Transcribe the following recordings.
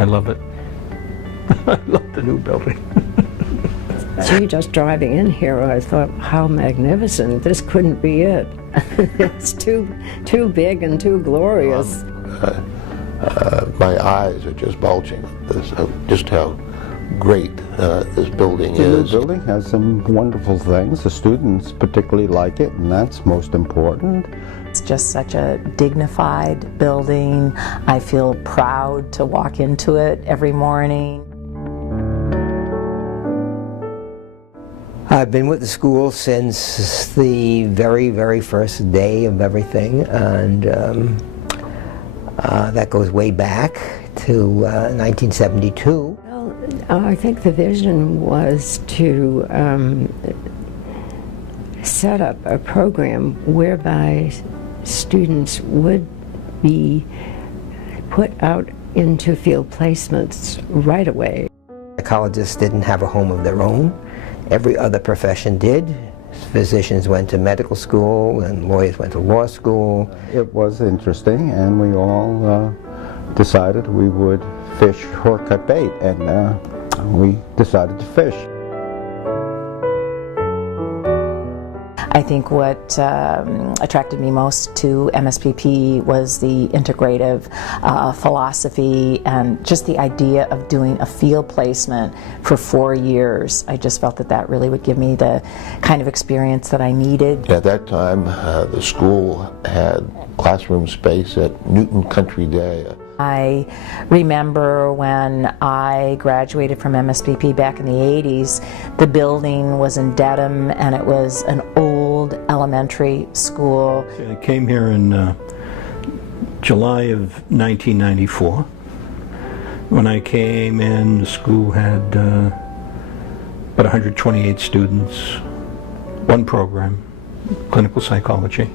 I love it. I love the new building. Gee, just driving in here, I thought, how magnificent. This couldn't be it. It's too big and too glorious. My eyes are just bulging. Just how great this building is. The new building has some wonderful things. The students particularly like it, and that's most important. It's just such a dignified building. I feel proud to walk into it every morning. I've been with the school since the very, very first day of everything, and that goes way back to 1972. Well, I think the vision was to set up a program whereby students would be put out into field placements right away. Psychologists didn't have a home of their own. Every other profession did. Physicians went to medical school and lawyers went to law school. It was interesting, and we all decided we would fish or cut bait, and we decided to fish. I think what attracted me most to MSPP was the integrative philosophy and just the idea of doing a field placement for 4 years. I just felt that that really would give me the kind of experience that I needed. At that time, the school had classroom space at Newton Country Day. I remember when I graduated from MSPP back in the 80s, the building was in Dedham and it was an old elementary school. I came here in July of 1994. When I came in, the school had about 128 students, one program, clinical psychology.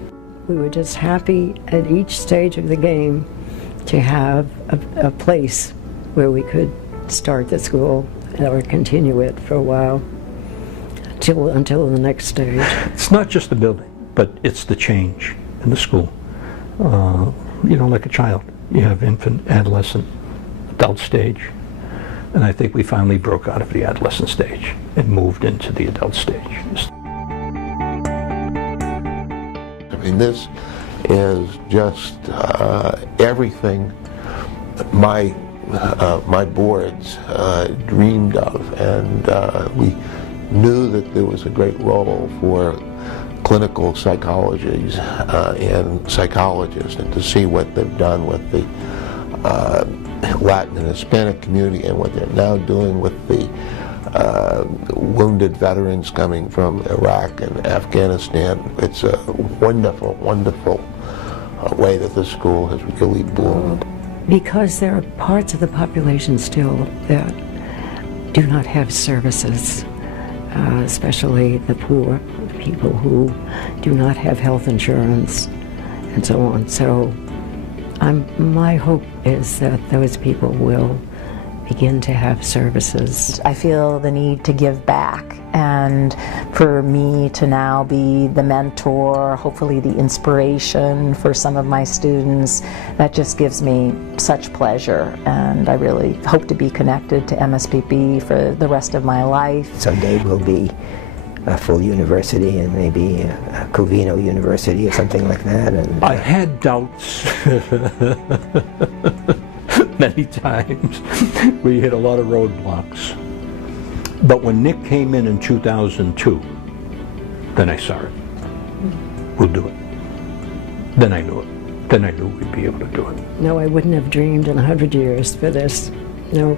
We were just happy at each stage of the game to have a place where we could start the school or continue it for a while until the next stage. It's not just the building, but it's the change in the school. You know, like a child, you have infant, adolescent, adult stage, and I think we finally broke out of the adolescent stage and moved into the adult stage. I mean, this is just everything my boards dreamed of, and we knew that there was a great role for clinical psychologies and psychologists, and to see what they've done with the Latin and Hispanic community and what they're now doing with the wounded veterans coming from Iraq and Afghanistan. It's a wonderful, wonderful way that this school has really bloomed. Because there are parts of the population still that do not have services, especially the poor, people who do not have health insurance, and so on. So my hope is that those people will begin to have services. I feel the need to give back, and for me to now be the mentor, hopefully the inspiration for some of my students, that just gives me such pleasure, and I really hope to be connected to MSPP for the rest of my life. Someday we'll be a full university and maybe a Covino University or something like that. And I had doubts many times. We hit a lot of roadblocks. But when Nick came in 2002, then I saw it. We'll do it. Then I knew it. Then I knew we'd be able to do it. No, I wouldn't have dreamed in 100 years for this. No.